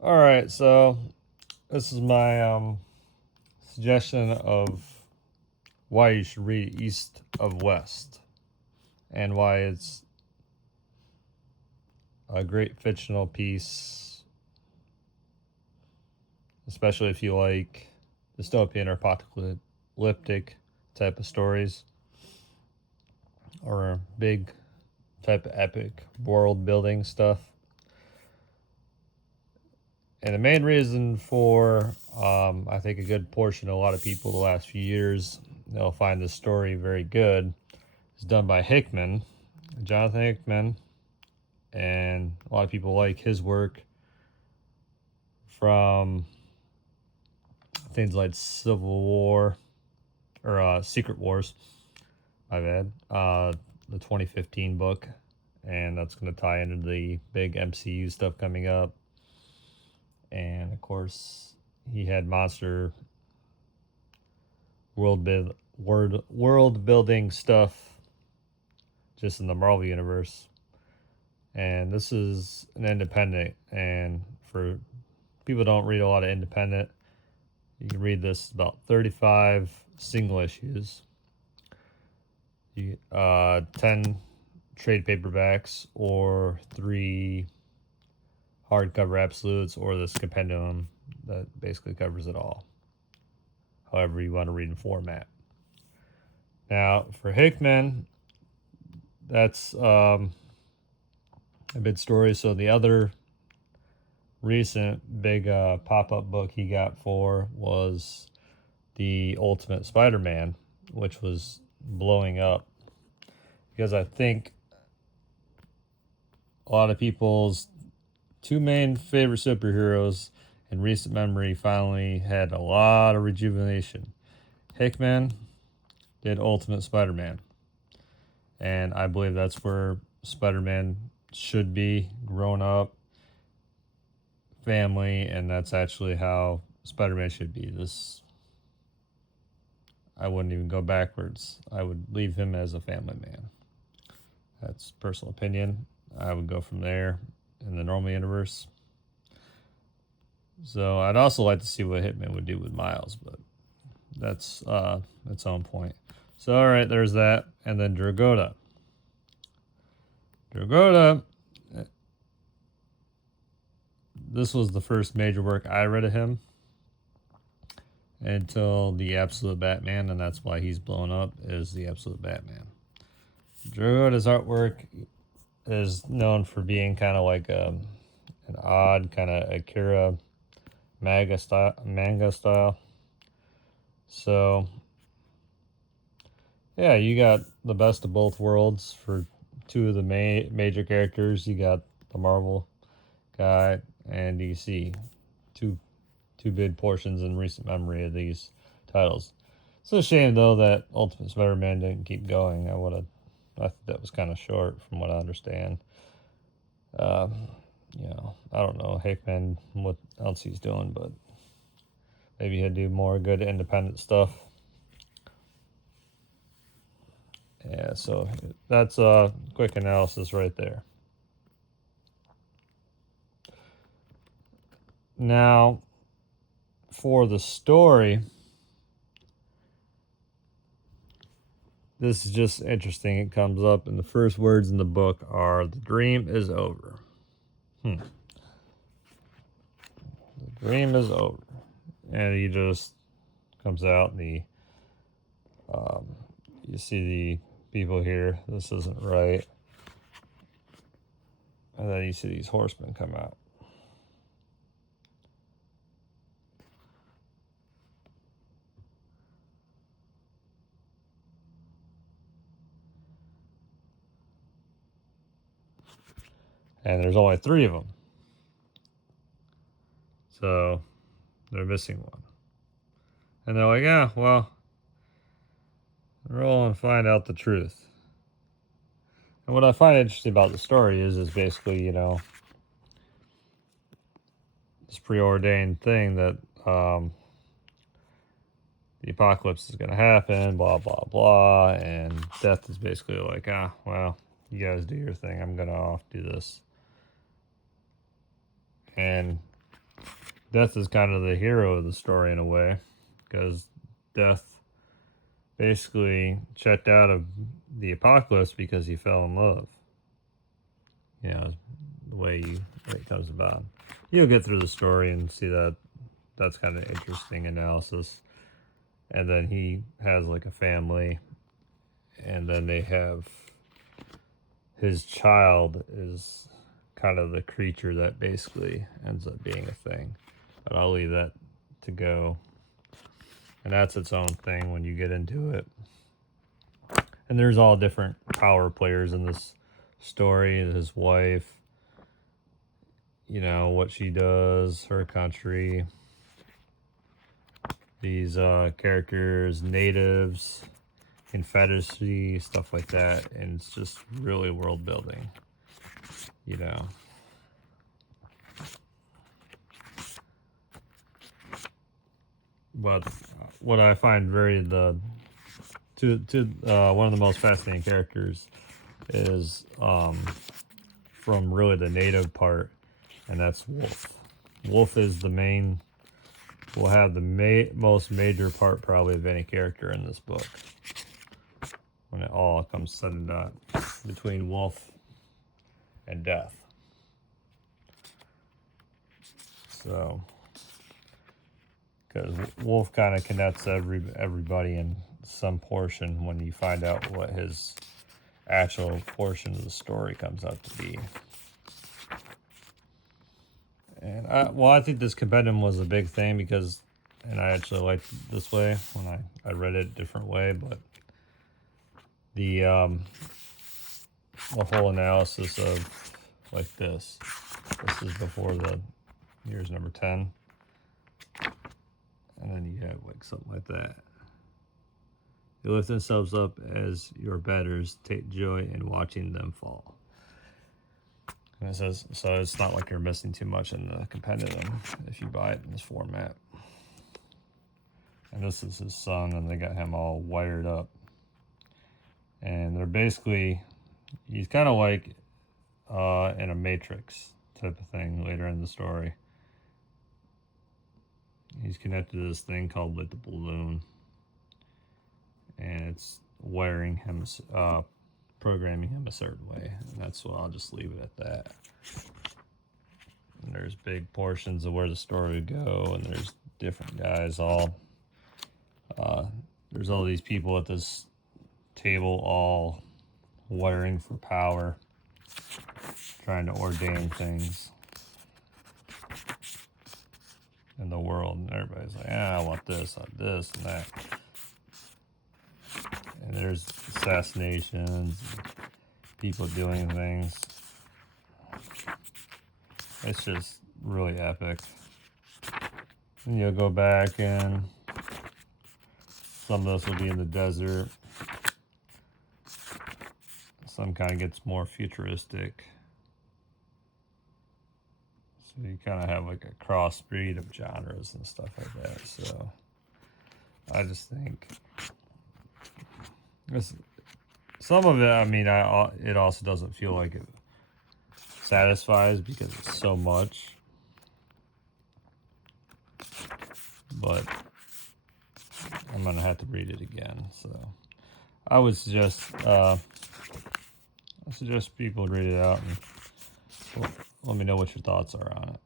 All right, so this is my suggestion of why you should read East of West and why it's a great fictional piece, especially if you like dystopian or apocalyptic type of stories or big type of epic world building stuff. And the main reason for, I think, a good portion of a lot of people the last few years, they'll find this story very good, is done by Hickman, Jonathan Hickman, and a lot of people like his work from things like Civil War or Secret Wars. I've had the 2015 book, and that's going to tie into the big MCU stuff coming up. And of course, he had monster world building stuff just in the Marvel universe. And this is an independent, and for people who don't read a lot of independent, you can read this about 35 single issues, 10 trade paperbacks, or 3 hardcover absolutes, or this compendium that basically covers it all. However you want to read in format. Now, for Hickman, that's a big story. So the other recent big pop-up book he got for was the Ultimate Spider-Man, which was blowing up because I think a lot of people's two main favorite superheroes in recent memory finally had a lot of rejuvenation. Hickman did Ultimate Spider-Man, and I believe that's where Spider-Man should be, grown up, family, and that's actually how Spider-Man should be. This, I wouldn't even go backwards. I would leave him as a family man. That's personal opinion. I would go from there in the normal universe. So I'd also like to see what Hitman would do with Miles, but that's its own point. So all right, there's that, and then Dragotta. Dragotta. This was the first major work I read of him until the Absolute Batman, and that's why he's blown up. Is the Absolute Batman. Dragotta's artwork is known for being kind of like an odd kind of Akira manga style. So yeah, you got the best of both worlds for two of the major characters. You got the Marvel guy and DC, two two big portions in recent memory of these titles. It's a shame though that Ultimate Spider-Man didn't keep going. I think that was kind of short from what I understand. Um, I don't know Hickman what else he's doing, but maybe he'll do more good independent stuff. Yeah, so that's a quick analysis right there. Now, for the story, this is just interesting. It comes up, and the first words in the book are "The dream is over." The dream is over, and he just comes out, and um, you see the people here. This isn't right, and then you see these horsemen come out. And there's only 3 of them, so they're missing one. And they're like, "Yeah, well, roll and find out the truth." And what I find interesting about the story is basically, this preordained thing that the apocalypse is going to happen, blah, blah, blah. And death is basically like, well, you guys do your thing. I'm going to off do this. And Death is kind of the hero of the story in a way, because Death basically checked out of the apocalypse because he fell in love. You know, the way it comes about. You'll get through the story and see that that's kind of interesting analysis. And then he has like a family, and then they have his child is kind of the creature that basically ends up being a thing. But I'll leave that to go. And that's its own thing when you get into it. And there's all different power players in this story. His wife, you know, what she does, her country, these characters, natives, Confederacy, stuff like that. And it's just really world building, you know. But what I find very one of the most fascinating characters is from really the native part, and that's Wolf. Wolf is the main, will have the most major part probably of any character in this book when it all comes said and done, between Wolf and Death. So, because Wolf kind of connects everybody in some portion when you find out what his actual portion of the story comes out to be. And I think this compendium was a big thing because, and I actually liked it this way when I read it a different way, but the whole analysis of like this is before the here's number 10, and then you have like something like that. They lift themselves up as your betters, take joy in watching them fall. And it says, so it's not like you're missing too much in the compendium if you buy it in this format. And this is his son, and they got him all wired up. And they're basically, he's kind of like in a Matrix type of thing later in the story. He's connected to this thing called like the balloon. And it's wiring him, programming him a certain way. And that's what I'll just leave it at that. And there's big portions of where the story would go, and there's different guys all. There's all these people at this table all wiring for power, trying to ordain things in the world. And everybody's like, I want this, and that. And there's assassinations, people doing things. It's just really epic. And you'll go back, and some of this will be in the desert. Some kind of gets more futuristic. So you kind of have like a crossbreed of genres and stuff like that. So I just think some of it, I mean, it also doesn't feel like it satisfies because it's so much. But I'm gonna have to read it again. So I would suggest people read it out and let me know what your thoughts are on it.